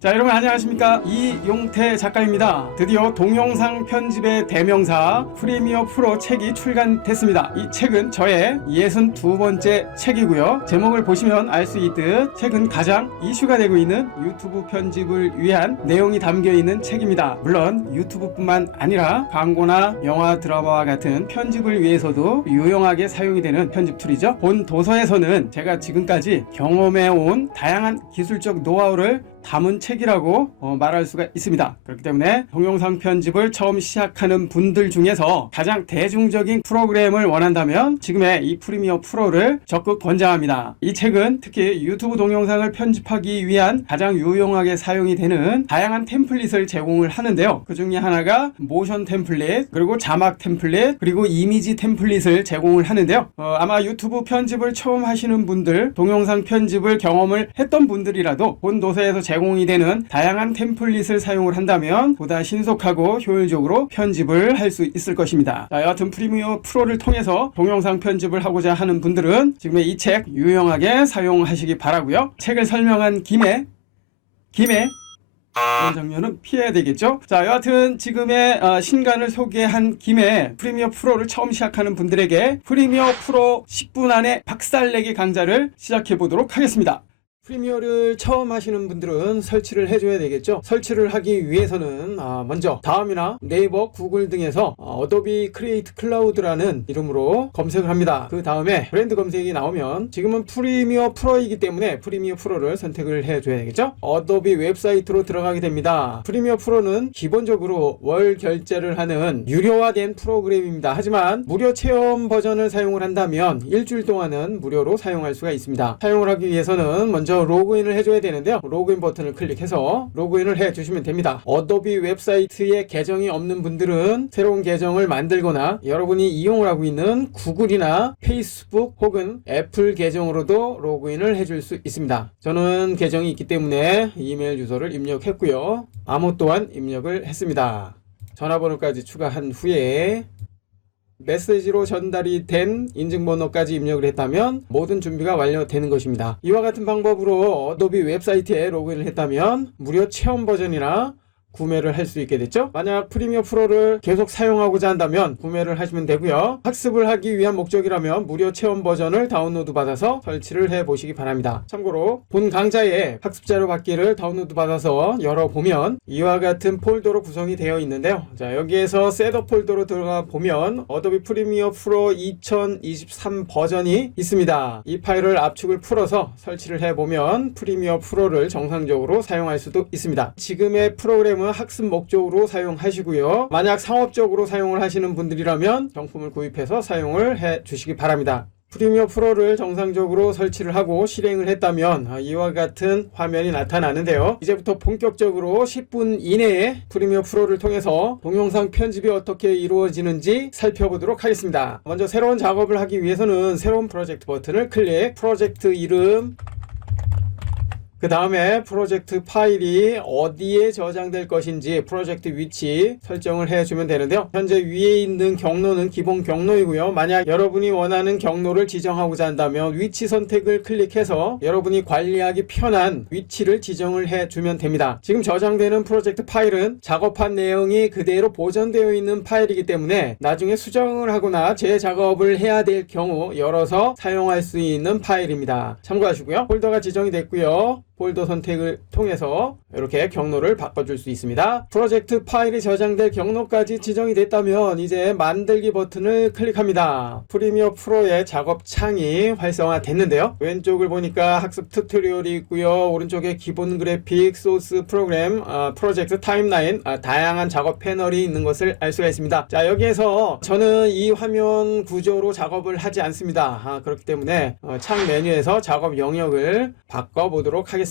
자, 여러분 안녕하십니까? 이용태 작가입니다. 드디어 동영상 편집의 대명사 프리미어 프로 책이 출간됐습니다. 이 책은 저의 62번째 책이고요. 제목을 보시면 알 수 있듯 책은 가장 이슈가 되고 있는 유튜브 편집을 위한 내용이 담겨 있는 책입니다. 물론 유튜브뿐만 아니라 광고나 영화, 드라마와 같은 편집을 위해서도 유용하게 사용이 되는 편집 툴이죠. 본 도서에서는 제가 지금까지 경험해온 다양한 기술적 노하우를 담은 책이라고 말할 수가 있습니다. 그렇기 때문에 동영상 편집을 처음 시작하는 분들 중에서 가장 대중적인 프로그램을 원한다면 지금의 이 프리미어 프로를 적극 권장합니다. 이 책은 특히 유튜브 동영상을 편집하기 위한 가장 유용하게 사용이 되는 다양한 템플릿을 제공을 하는데요. 그 중에 하나가 모션 템플릿, 그리고 자막 템플릿, 그리고 이미지 템플릿을 제공을 하는데요. 아마 유튜브 편집을 처음 하시는 분들, 동영상 편집을 경험을 했던 분들이라도 본 도서에서 제공이 되는 다양한 템플릿을 사용을 한다면 보다 신속하고 효율적으로 편집을 할 수 있을 것입니다. 자, 여하튼 프리미어 프로를 통해서 동영상 편집을 하고자 하는 분들은 지금의 이 책 유용하게 사용하시기 바라고요. 책을 설명한 김에 이런 장면은 피해야 되겠죠. 자, 여하튼 지금의 신간을 소개한 김에 프리미어 프로를 처음 시작하는 분들에게 프리미어 프로 10분 안에 박살내기 강좌를 시작해 보도록 하겠습니다. 프리미어를 처음 하시는 분들은 설치를 해줘야 되겠죠. 설치를 하기 위해서는 먼저 다음이나 네이버, 구글 등에서 어도비 크리에이트 클라우드라는 이름으로 검색을 합니다. 그 다음에 브랜드 검색이 나오면 지금은 프리미어 프로이기 때문에 프리미어 프로를 선택을 해줘야 되겠죠. 어도비 웹사이트로 들어가게 됩니다. 프리미어 프로는 기본적으로 월 결제를 하는 유료화된 프로그램입니다. 하지만 무료 체험 버전을 사용을 한다면 일주일 동안은 무료로 사용할 수가 있습니다. 사용을 하기 위해서는 먼저 로그인을 해줘야 되는데요. 로그인 버튼을 클릭해서 로그인을 해주시면 됩니다. 어도비 웹사이트에 계정이 없는 분들은 새로운 계정을 만들거나 여러분이 이용을 하고 있는 구글이나 페이스북 혹은 애플 계정으로도 로그인을 해줄 수 있습니다. 저는 계정이 있기 때문에 이메일 주소를 입력했고요. 암호 또한 입력을 했습니다. 전화번호까지 추가한 후에 메시지로 전달이 된 인증번호까지 입력을 했다면 모든 준비가 완료되는 것입니다. 이와 같은 방법으로 어도비 웹사이트에 로그인을 했다면 무료 체험 버전이나 구매를 할 수 있게 됐죠. 만약 프리미어 프로를 계속 사용하고자 한다면 구매를 하시면 되고요. 학습을 하기 위한 목적이라면 무료 체험 버전을 다운로드 받아서 설치를 해 보시기 바랍니다. 참고로 본 강좌의 학습자료 받기를 다운로드 받아서 열어보면 이와 같은 폴더로 구성이 되어 있는데요. 자, 여기에서 셋업 폴더로 들어가 보면 어도비 프리미어 프로 2023 버전이 있습니다. 이 파일을 압축을 풀어서 설치를 해보면 프리미어 프로를 정상적으로 사용할 수도 있습니다. 지금의 프로그램 학습 목적으로 사용하시고요. 만약 상업적으로 사용을 하시는 분들이라면 정품을 구입해서 사용을 해 주시기 바랍니다. 프리미어 프로를 정상적으로 설치를 하고 실행을 했다면 이와 같은 화면이 나타나는데요. 이제부터 본격적으로 10분 이내에 프리미어 프로를 통해서 동영상 편집이 어떻게 이루어지는지 살펴보도록 하겠습니다. 먼저 새로운 작업을 하기 위해서는 새로운 프로젝트 버튼을 클릭, 프로젝트 이름, 그 다음에 프로젝트 파일이 어디에 저장될 것인지 프로젝트 위치 설정을 해주면 되는데요. 현재 위에 있는 경로는 기본 경로이고요. 만약 여러분이 원하는 경로를 지정하고자 한다면 위치 선택을 클릭해서 여러분이 관리하기 편한 위치를 지정을 해주면 됩니다. 지금 저장되는 프로젝트 파일은 작업한 내용이 그대로 보존되어 있는 파일이기 때문에 나중에 수정을 하거나 재작업을 해야 될 경우 열어서 사용할 수 있는 파일입니다. 참고하시고요. 폴더가 지정이 됐고요. 폴더 선택을 통해서 이렇게 경로를 바꿔줄 수 있습니다. 프로젝트 파일이 저장될 경로까지 지정이 됐다면 이제 만들기 버튼을 클릭합니다. 프리미어 프로의 작업창이 활성화됐는데요. 왼쪽을 보니까 학습 튜토리얼이 있고요. 오른쪽에 기본 그래픽, 소스 프로그램, 프로젝트 타임라인, 다양한 작업 패널이 있는 것을 알 수가 있습니다. 자, 여기에서 저는 이 화면 구조로 작업을 하지 않습니다. 그렇기 때문에 창 메뉴에서 작업 영역을 바꿔보도록 하겠습니다.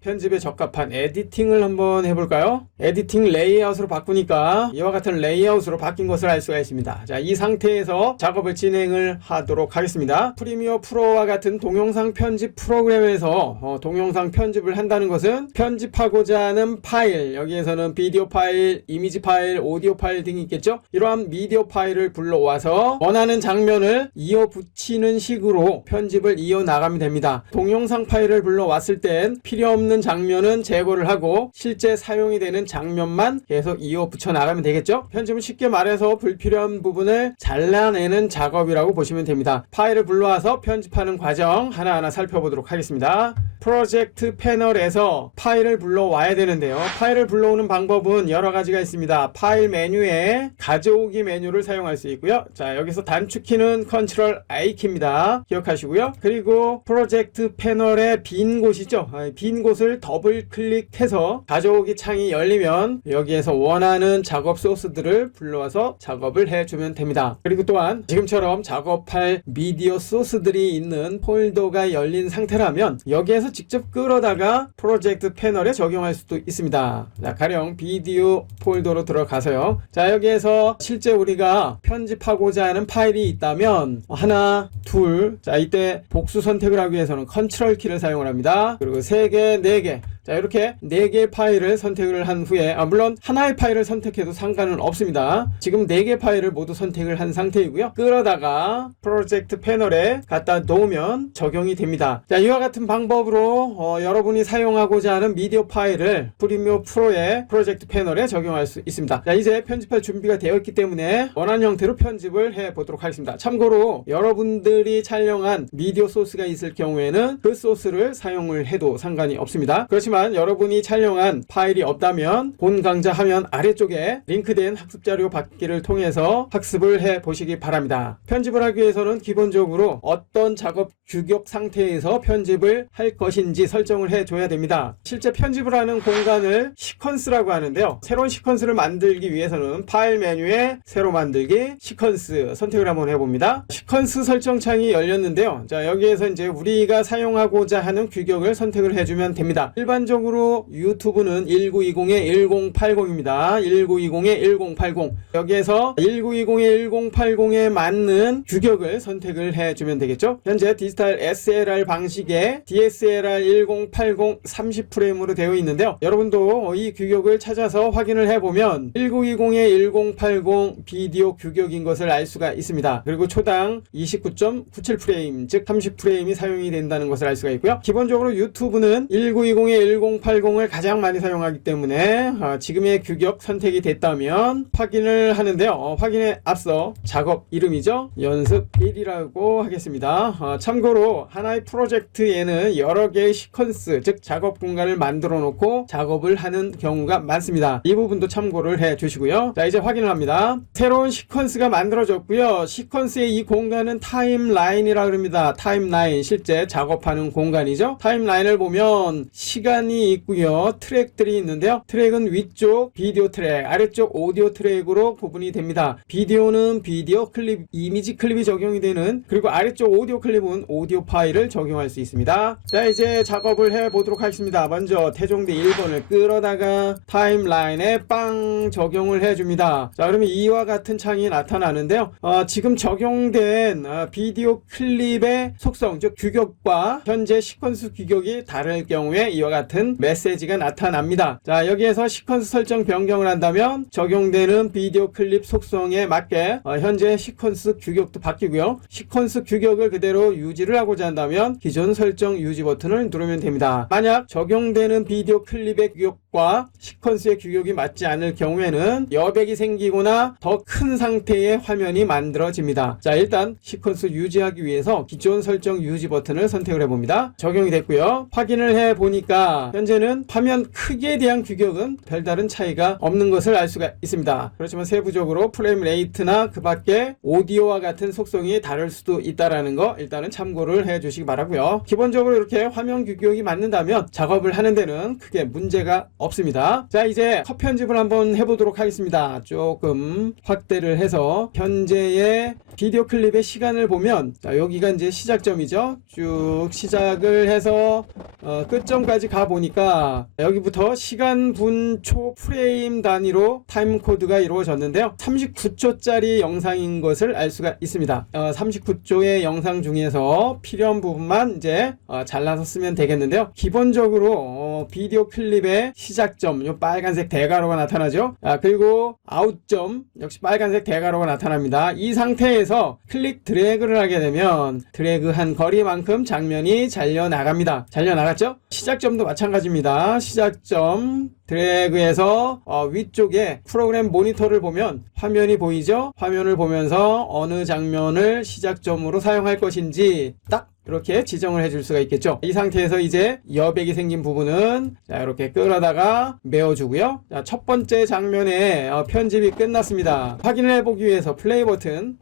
편집에 적합한 에디팅을 한번 해볼까요? 에디팅 레이아웃으로 바꾸니까 이와 같은 레이아웃으로 바뀐 것을 알 수가 있습니다. 자, 이 상태에서 작업을 진행을 하도록 하겠습니다. 프리미어 프로와 같은 동영상 편집 프로그램에서 동영상 편집을 한다는 것은 편집하고자 하는 파일, 여기에서는 비디오 파일, 이미지 파일, 오디오 파일 등이 있겠죠. 이러한 미디어 파일을 불러와서 원하는 장면을 이어 붙이는 식으로 편집을 이어 나가면 됩니다. 동영상 파일을 불러왔을 땐 때는 필요 없는 장면은 제거를 하고 실제 사용이 되는 장면만 계속 이어 붙여 나가면 되겠죠. 편집은 쉽게 말해서 불필요한 부분을 잘라내는 작업이라고 보시면 됩니다. 파일을 불러와서 편집하는 과정 하나하나 살펴보도록 하겠습니다. 프로젝트 패널에서 파일을 불러와야 되는데요. 파일을 불러오는 방법은 여러 가지가 있습니다. 파일 메뉴에 가져오기 메뉴를 사용할 수 있고요. 자, 여기서 단축키는 컨트롤 I키입니다. 기억하시고요. 그리고 프로젝트 패널의 빈 곳이죠. 빈 곳을 더블 클릭해서 가져오기 창이 열리면 여기에서 원하는 작업 소스들을 불러와서 작업을 해주면 됩니다. 그리고 또한 지금처럼 작업할 미디어 소스들이 있는 폴더가 열린 상태라면 여기에서 직접 끌어다가 프로젝트 패널에 적용할 수도 있습니다. 자, 가령 비디오 폴더로 들어가서요. 자, 여기에서 실제 우리가 편집하고자 하는 파일이 있다면 하나, 둘, 자, 이때 복수 선택을 하기 위해서는 컨트롤 키를 사용을 합니다. 그리고 3개, 4개. 자, 이렇게 4개의 파일을 선택을 한 후에 물론 하나의 파일을 선택해도 상관은 없습니다. 지금 4개 파일을 모두 선택을 한 상태이고요. 끌어다가 프로젝트 패널에 갖다 놓으면 적용이 됩니다. 자, 이와 같은 방법으로 여러분이 사용하고자 하는 미디어 파일을 프리미어 프로의 프로젝트 패널에 적용할 수 있습니다. 자, 이제 편집할 준비가 되어 있기 때문에 원하는 형태로 편집을 해 보도록 하겠습니다. 참고로 여러분들이 촬영한 미디어 소스가 있을 경우에는 그 소스를 사용을 해도 상관이 없습니다. 그렇지만 여러분이 촬영한 파일이 없다면 본 강좌 화면 아래쪽에 링크된 학습자료 받기를 통해서 학습을 해 보시기 바랍니다. 편집을 하기 위해서는 기본적으로 어떤 작업 규격 상태에서 편집을 할 것인지 설정을 해 줘야 됩니다. 실제 편집을 하는 공간을 시퀀스라고 하는데요. 새로운 시퀀스를 만들기 위해서는 파일 메뉴에 새로 만들기 시퀀스 선택을 한번 해봅니다. 시퀀스 설정 창이 열렸는데요. 자, 여기에서 이제 우리가 사용하고자 하는 규격을 선택을 해주면 됩니다. 일반적으로 유튜브는 1920에 1080입니다. 1920에 1080. 여기에서 1920에 1080에 맞는 규격을 선택을 해주면 되겠죠. 현재 디지털 SLR 방식의 DSLR 1080 30프레임으로 되어 있는데요. 여러분도 이 규격을 찾아서 확인을 해보면 1920에 1080 비디오 규격인 것을 알 수가 있습니다. 그리고 초당 29.97프레임 즉 30프레임이 사용이 된다는 것을 알 수가 있고요. 기본적으로 유튜브는 1920에 1080을 가장 많이 사용하기 때문에 지금의 규격 선택이 됐다면 확인을 하는데요. 확인에 앞서 작업 이름이죠. 연습 1이라고 하겠습니다. 참고로 하나의 프로젝트에는 여러 개의 시퀀스 즉 작업 공간을 만들어 놓고 작업을 하는 경우가 많습니다. 이 부분도 참고를 해 주시고요. 자, 이제 확인을 합니다. 새로운 시퀀스가 만들어졌고요. 시퀀스의 이 공간은 타임라인이라고 합니다. 타임라인 실제 작업하는 공간이죠. 타임라인을 보면 시간이 있고요. 트랙들이 있는데요. 트랙은 위쪽 비디오 트랙, 아래쪽 오디오 트랙으로 구분이 됩니다. 비디오는 비디오 클립, 이미지 클립이 적용이 되는, 그리고 아래쪽 오디오 클립은 오디오 파일을 적용할 수 있습니다. 자, 이제 작업을 해 보도록 하겠습니다. 먼저 태종대 1번을 끌어다가 타임라인에 빵 적용을 해줍니다. 자, 그러면 이와 같은 창이 나타나는데요. 지금 적용된 비디오 클립의 속성, 즉 규격과 현재 시퀀스 규격이 다를 경우에 이와 같은 메시지가 나타납니다. 자, 여기에서 시퀀스 설정 변경을 한다면 적용되는 비디오 클립 속성에 맞게 현재 시퀀스 규격도 바뀌고요. 시퀀스 규격을 그대로 유지를 하고자 한다면 기존 설정 유지 버튼을 누르면 됩니다. 만약 적용되는 비디오 클립의 규격과 시퀀스의 규격이 맞지 않을 경우에는 여백이 생기거나 더 큰 상태의 화면이 만들어집니다. 자, 일단 시퀀스 유지하기 위해서 기존 설정 유지 버튼을 선택을 해봅니다. 적용이 됐고요. 확인을 해보니까 현재는 화면 크기에 대한 규격은 별다른 차이가 없는 것을 알 수가 있습니다. 그렇지만 세부적으로 프레임 레이트나 그 밖에 오디오와 같은 속성이 다를 수도 있다는 거 일단은 참고를 해 주시기 바라고요. 기본적으로 이렇게 화면 규격이 맞는다면 작업을 하는 데는 크게 문제가 없습니다. 자, 이제 컷 편집을 한번 해보도록 하겠습니다. 조금 확대를 해서 현재의 비디오 클립의 시간을 보면, 자, 여기가 이제 시작점이죠. 쭉 시작을 해서 끝점까지 가보니까 여기부터 시간, 분, 초, 프레임 단위로 타임 코드가 이루어졌는데요. 39초짜리 영상인 것을 알 수가 있습니다. 39초의 영상 중에서 필요한 부분만 이제 잘라서 쓰면 되겠는데요. 기본적으로 비디오 클립의 시작 시작점, 요 빨간색 대괄호가 나타나죠. 그리고 아웃점 역시 빨간색 대괄호가 나타납니다. 이 상태에서 클릭 드래그를 하게 되면 드래그한 거리만큼 장면이 잘려 나갑니다. 잘려 나갔죠? 시작점도 마찬가지입니다. 시작점 드래그해서 위쪽에 프로그램 모니터를 보면 화면이 보이죠? 화면을 보면서 어느 장면을 시작점으로 사용할 것인지 딱 이렇게 지정을 해줄 수가 있겠죠. 이 상태에서 이제 여백이 생긴 부분은 자, 이렇게 끌어다가 메워주고요. 자, 첫 번째 장면의 편집이 끝났습니다. 확인을 해보기 위해서 플레이 버튼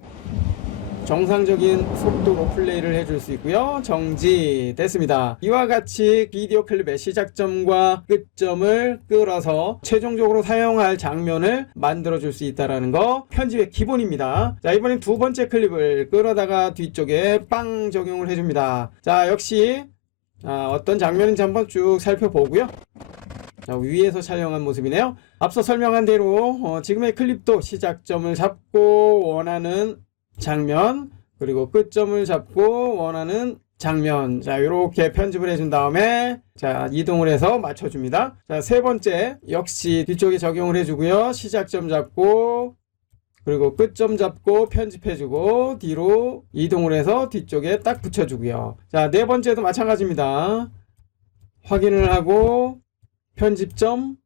정상적인 속도로 플레이를 해줄 수 있고요. 정지 됐습니다. 이와 같이 비디오 클립의 시작점과 끝점을 끌어서 최종적으로 사용할 장면을 만들어 줄 수 있다는 거 편집의 기본입니다. 자, 이번엔 두 번째 클립을 끌어다가 뒤쪽에 빵 적용을 해줍니다. 자, 역시 어떤 장면인지 한번 쭉 살펴보고요. 자, 위에서 촬영한 모습이네요. 앞서 설명한 대로 지금의 클립도 시작점을 잡고 원하는 장면, 그리고 끝점을 잡고 원하는 장면, 자, 이렇게 편집을 해준 다음에 자, 이동을 해서 맞춰줍니다. 자, 세 번째 역시 뒤쪽에 적용을 해주고요. 시작점 잡고 그리고 끝점 잡고 편집해주고 뒤로 이동을 해서 뒤쪽에 딱 붙여주고요. 자, 네 번째도 마찬가지입니다. 확인을 하고 편집점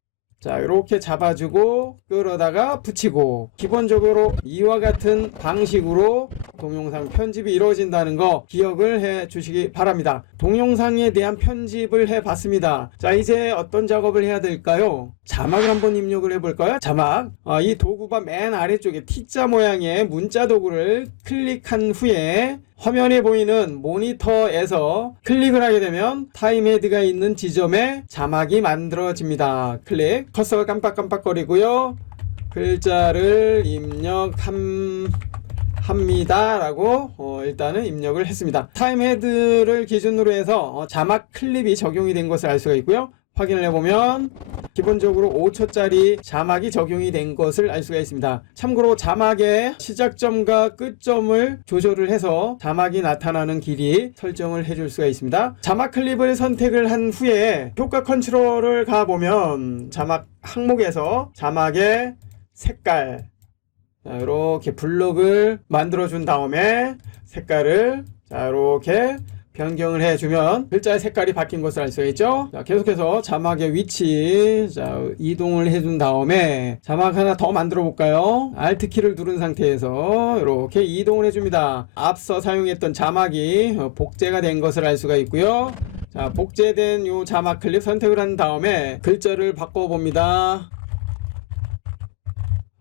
자, 이렇게 잡아주고 끌어다가 붙이고 기본적으로 이와 같은 방식으로 동영상 편집이 이루어진다는 거 기억을 해 주시기 바랍니다. 동영상에 대한 편집을 해 봤습니다. 자, 이제 어떤 작업을 해야 될까요? 자막을 한번 입력을 해 볼까요? 자막 이 도구바 맨 아래쪽에 T자 모양의 문자 도구를 클릭한 후에 화면에 보이는 모니터에서 클릭을 하게 되면 타임헤드가 있는 지점에 자막이 만들어집니다. 클릭, 커서가 깜빡깜빡거리고요. 글자를 입력합니다 라고 일단은 입력을 했습니다. 타임헤드를 기준으로 해서 자막 클립이 적용이 된 것을 알 수가 있고요. 확인을 해보면 기본적으로 5초짜리 자막이 적용이 된 것을 알 수가 있습니다. 참고로 자막의 시작점과 끝점을 조절을 해서 자막이 나타나는 길이 설정을 해줄 수가 있습니다. 자막 클립을 선택을 한 후에 효과 컨트롤을 가보면 자막 항목에서 자막의 색깔 이렇게 블록을 만들어 준 다음에 색깔을 자, 이렇게 변경을 해주면 글자의 색깔이 바뀐 것을 알 수가 있죠. 자, 계속해서 자막의 위치 자, 이동을 해준 다음에 자막 하나 더 만들어 볼까요? Alt키를 누른 상태에서 이렇게 이동을 해줍니다. 앞서 사용했던 자막이 복제가 된 것을 알 수가 있고요. 자, 복제된 이 자막 클립 선택을 한 다음에 글자를 바꿔봅니다.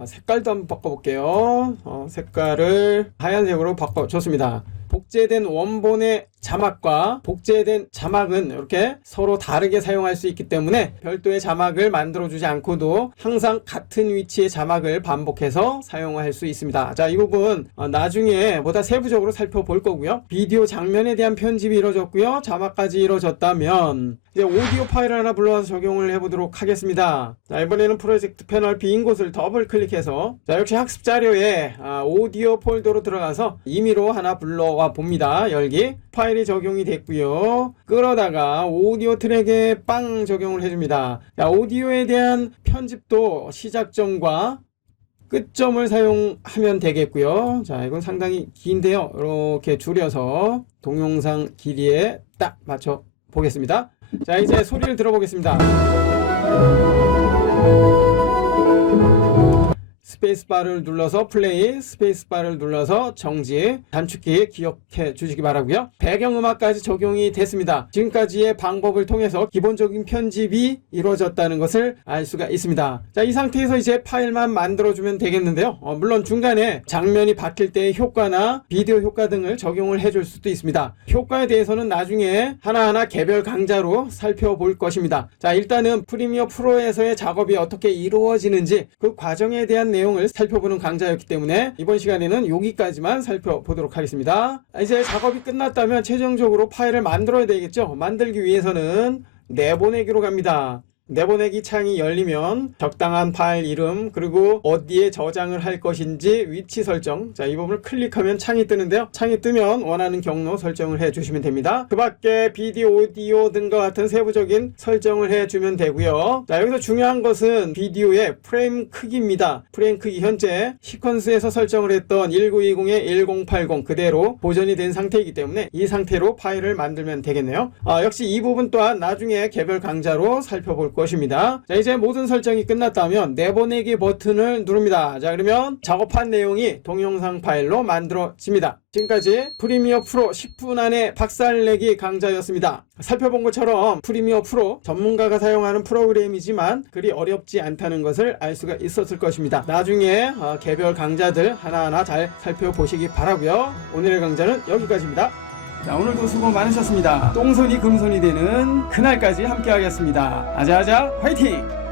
색깔도 한번 바꿔볼게요. 색깔을 하얀색으로 바꿔줬습니다. 복제된 원본의 자막과 복제된 자막은 이렇게 서로 다르게 사용할 수 있기 때문에 별도의 자막을 만들어주지 않고도 항상 같은 위치의 자막을 반복해서 사용할 수 있습니다. 자, 이 부분 나중에 보다 세부적으로 살펴볼 거고요. 비디오 장면에 대한 편집이 이루어졌고요. 자막까지 이루어졌다면 이제 오디오 파일을 하나 불러와서 적용을 해보도록 하겠습니다. 자, 이번에는 프로젝트 패널 빈 곳을 더블 클릭해서 자, 역시 학습 자료에 오디오 폴더로 들어가서 임의로 하나 불러와 봅니다. 열기 파일이 적용이 됐고요. 끌어다가 오디오 트랙에 빵 적용을 해줍니다. 자, 오디오에 대한 편집도 시작점과 끝점을 사용하면 되겠고요. 자, 이건 상당히 긴데요. 이렇게 줄여서 동영상 길이에 딱 맞춰 보겠습니다. 자, 이제 소리를 들어보겠습니다. 스페이스바를 눌러서 플레이, 스페이스바를 눌러서 정지, 단축키 기억해 주시기 바라고요. 배경음악까지 적용이 됐습니다. 지금까지의 방법을 통해서 기본적인 편집이 이루어졌다는 것을 알 수가 있습니다. 자, 이 상태에서 이제 파일만 만들어주면 되겠는데요. 물론 중간에 장면이 바뀔 때의 효과나 비디오 효과 등을 적용을 해줄 수도 있습니다. 효과에 대해서는 나중에 하나하나 개별 강좌로 살펴볼 것입니다. 자, 일단은 프리미어 프로에서의 작업이 어떻게 이루어지는지 그 과정에 대한 내용을 살펴보는 강좌였기 때문에 이번 시간에는 여기까지만 살펴보도록 하겠습니다. 이제 작업이 끝났다면 최종적으로 파일을 만들어야 되겠죠. 만들기 위해서는 내보내기로 갑니다. 내보내기 창이 열리면 적당한 파일 이름 그리고 어디에 저장을 할 것인지 위치 설정, 자, 이 부분을 클릭하면 창이 뜨는데요. 창이 뜨면 원하는 경로 설정을 해주시면 됩니다. 그 밖에 비디오, 오디오 등과 같은 세부적인 설정을 해주면 되고요. 자, 여기서 중요한 것은 비디오의 프레임 크기입니다. 프레임 크기 현재 시퀀스에서 설정을 했던 1920에 1080 그대로 보존이 된 상태이기 때문에 이 상태로 파일을 만들면 되겠네요. 역시 이 부분 또한 나중에 개별 강좌로 살펴볼 것입니다. 자, 이제 모든 설정이 끝났다면 내보내기 버튼을 누릅니다. 자, 그러면 작업한 내용이 동영상 파일로 만들어집니다. 지금까지 프리미어 프로 10분 안에 박살내기 강좌였습니다. 살펴본 것처럼 프리미어 프로 전문가가 사용하는 프로그램이지만 그리 어렵지 않다는 것을 알 수가 있었을 것입니다. 나중에 개별 강좌들 하나하나 잘 살펴보시기 바라고요. 오늘의 강좌는 여기까지입니다. 자, 오늘도 수고 많으셨습니다. 똥손이 금손이 되는 그날까지 함께 하겠습니다. 아자아자 화이팅!